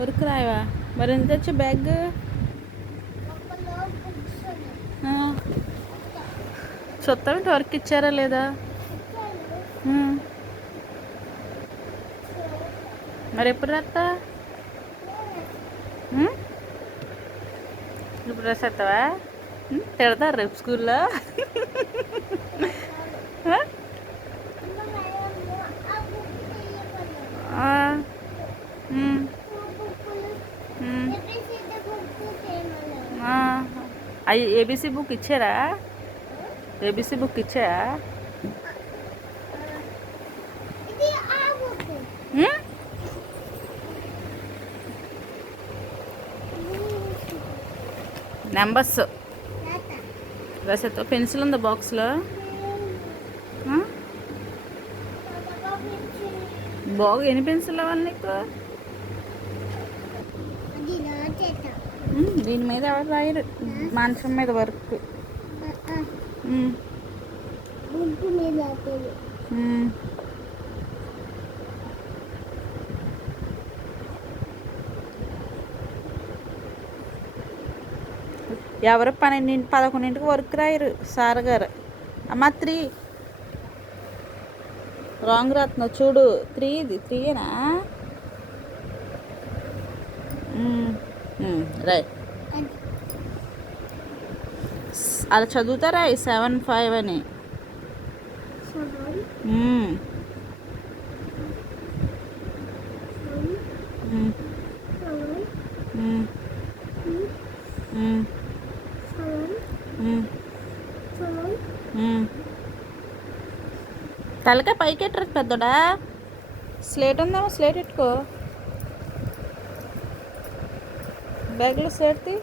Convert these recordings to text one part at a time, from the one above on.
Work రాయవా? మరి ఎంత తెచ్చా బ్యాగ్? చూస్తామంటే వర్క్ ఇచ్చారా లేదా? మరి ఎప్పుడు రాస్తా? ఇప్పుడు రాసేస్తావా? తిడతారు రేపు స్కూల్లో? అయ్యి ఏబీసీ బుక్ ఇచ్చారా? ఏబీసీ బుక్ ఇచ్చారా? నెంబర్స్ రాసేతో పెన్సిల్ ఉందా బాక్స్లో? బాగు ఎన్ని పెన్సిల్ అవ్వాలి నీకు? దీని మీద ఎవరు రాయరు, మంచం మీద వర్క్. ఎవరు 11కి వర్క్ రాయరు సార్ గారు. అమ్మ 3 రాంగ్ రాత్న చూడు. 3 ఇది 3ఏనా? రైట్. అలా చదువుతారా 7-5 అని? తలకాయ పైకి ఎట్టరు పెద్దోడా. స్లేట్ ఉందేమో, స్లేట్ పెట్టుకో. బ్యాగ్లో స్లేట్ తీ.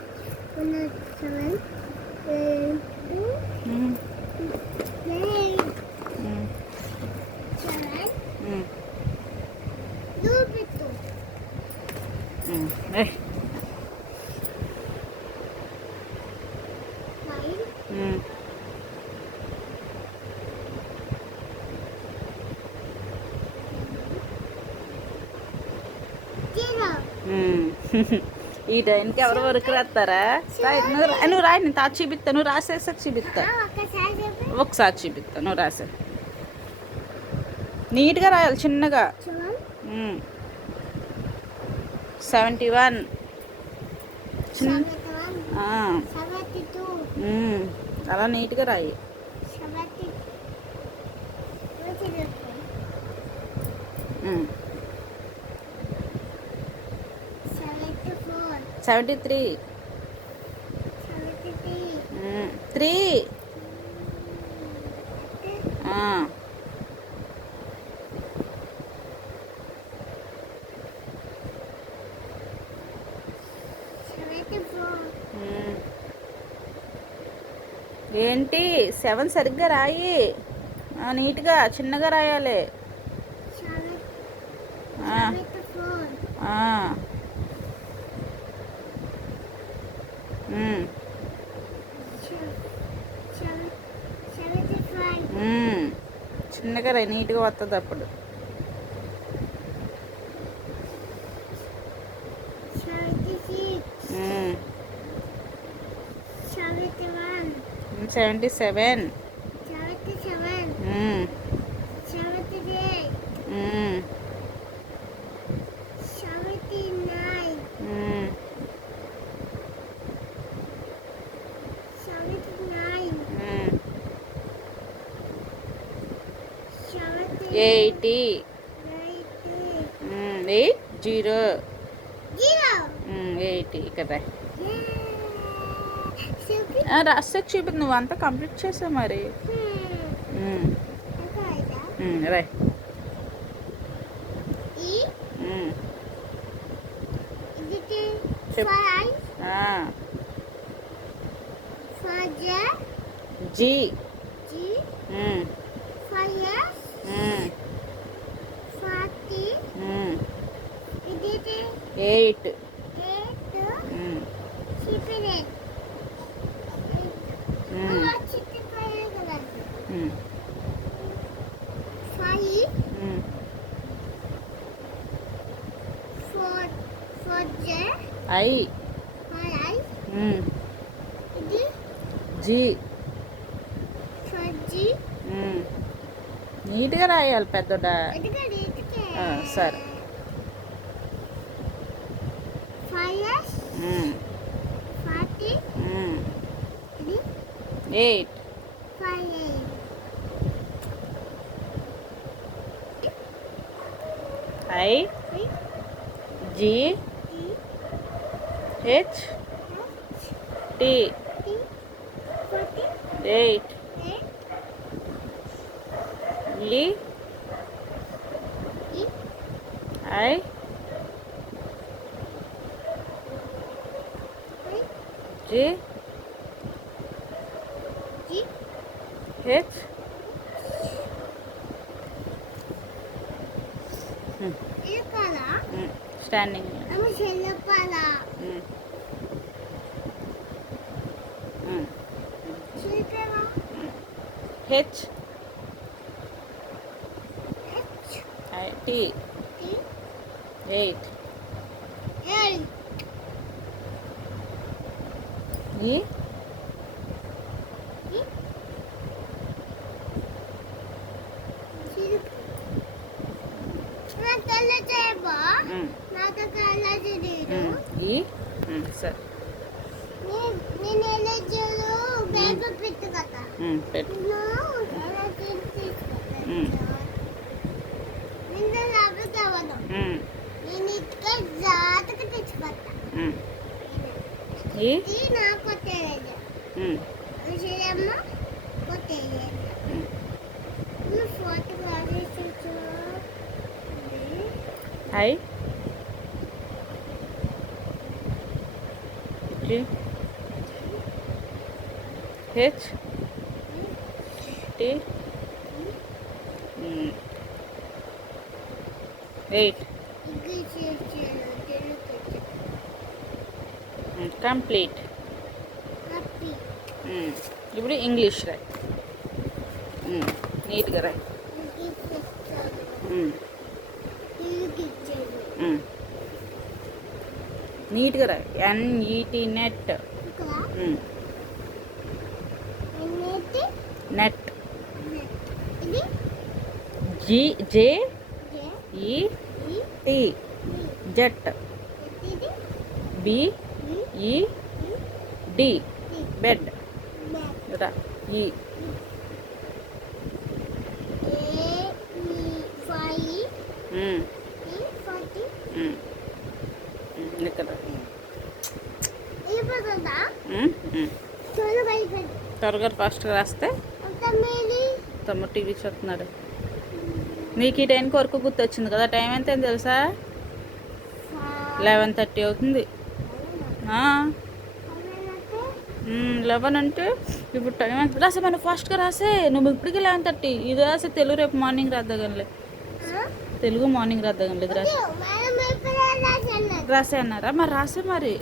ఈ టైంకి ఎవరు వరకు రాస్తారా? నువ్వు రాయి, నేను తాచి చూపిస్తా. నువ్వు రాసేసాక చూపిస్తా. ఒకసారి చూపిస్తా, నువ్వు రాసే. నీట్గా రాయాలి, చిన్నగా. 71 అలా నీట్గా రాయి. 73 3 ఏంటి 7 సరిగ్గా రాయి. నీట్గా చిన్నగా రాయాలి. చిన్నగా రాయి, నీట్గా వస్తుంది అప్పుడు. 77 80 80 కదా. రాస్తే చూపి. నువ్వు అంతా కంప్లీట్ చేసావు మరి. రైట్. G 8 4 I. జీ. నీట్గా రాయాలి పెద్దోడా. సరే. 8. I G H T 8. E I G H standing. H T 8. E సరే పెట్టు. I G H T 8. Complete. ఇప్పుడు ఇంగ్లీష్ రాయ్. నీట్గా రాయ్. నీట్గా రాయ్. NET net. Net. J E T jet. B E D bed. E ఇక్కడ త్వరగా ఫాస్ట్గా రాస్తే. తమ్ముడు టీవీ చూస్తున్నాడు. నీకు ఈ టైంకి వరకు గుర్తొచ్చింది కదా. టైం ఎంత అని తెలుసా? 11:30 అవుతుంది. 11 అంటే ఇప్పుడు టైం ఎంత రాసే. మనం ఫాస్ట్గా రాసే. నువ్వు ఇప్పటికీ 11:30. ఇది రాసే. తెలుగు రేపు మార్నింగ్ రాద్దాగనిలే. తెలుగు మార్నింగ్ రాద్దాగనిలేదు. రాసే అన్నారా? మరి రాసే. మరి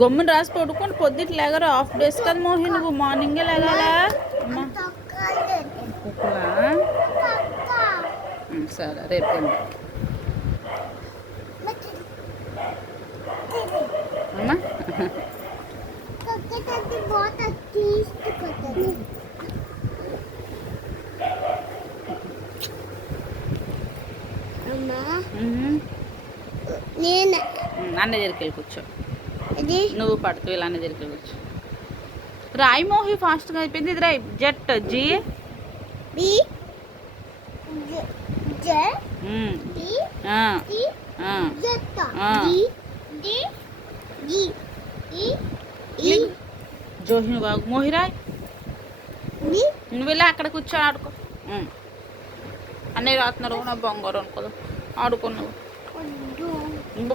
గమ్మున రాసి పడుకొని పొద్దుట లేగరు. హాఫ్ డేస్ కదా మోహి. నువ్వు మార్నింగే లేగాలా? సరే రేపు అమ్మా. అన్న దగ్గరికి వెళ్ళి కూర్చో. నువ్వు పడుతూ ఇలా అన్న దగ్గరికి వెళ్ళి కూర్చో. రాయి మోహి. ఫాస్ట్గా అయిపోయింది. ఇది రాయి. జెట్. G జోహిని బాగు. మోహి రాయ్. నువ్వు ఇలా అక్కడ కూర్చో ఆడుకో. అన్నయ్య రాస్తున్నారు. నా బంగారు అనుకోదు. ఆడుకున్నావు.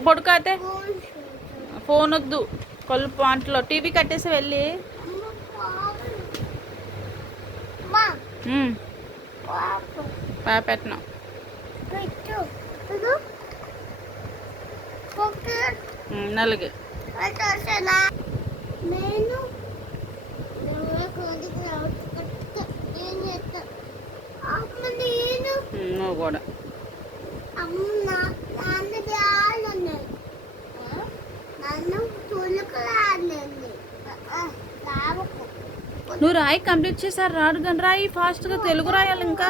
పడుకో అయితే. ఫోన్ వద్దు. కళ్ళు పాంట్లో టీవీ కట్టేసి వెళ్ళి పెట్టినా నలుగు నువ్వు కూడా నువ్వు రాయి కంప్లీట్ చేశారు రాడు కానీ రాయి ఫాస్ట్గా తెలుగు రాయాలి ఇంకా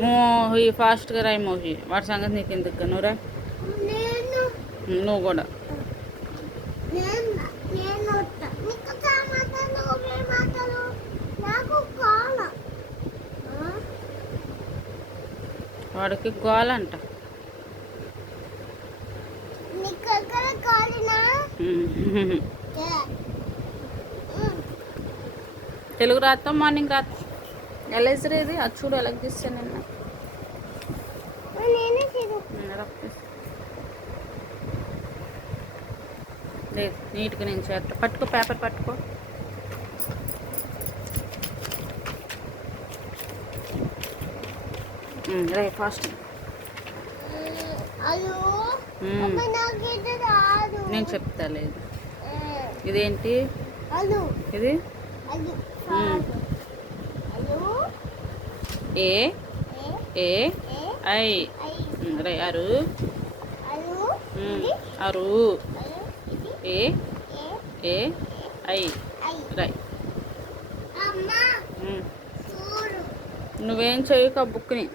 మోహి ఫాస్ట్గా రాయి మోహి వాటి సంగతి నీకు ఎందుకు నువ్వు రాయి నువ్వు కూడా వాడికి గోలంట తెలుగు రాస్తాం మార్నింగ్ రాస్తాం ఎలైజర్ ఇది అది చూడు ఎలా తీస్తాను నిన్న లేదు నీట్గా నేను చేస్తా పట్టుకో పేపర్ పట్టుకో రే ఫాస్ట్ నేను చెప్తా లేదు ఇదేంటి ఇది ఏ ఏ ఐ రే అరు అరు ఏ ఏ ఐ రై నువ్వేం చేయకు ఆ బుక్ని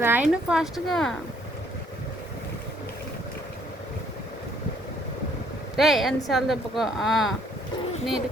రాయను ఫాస్ట్గా రే ఎన్నిసార్లు దెబ్బకో నీరు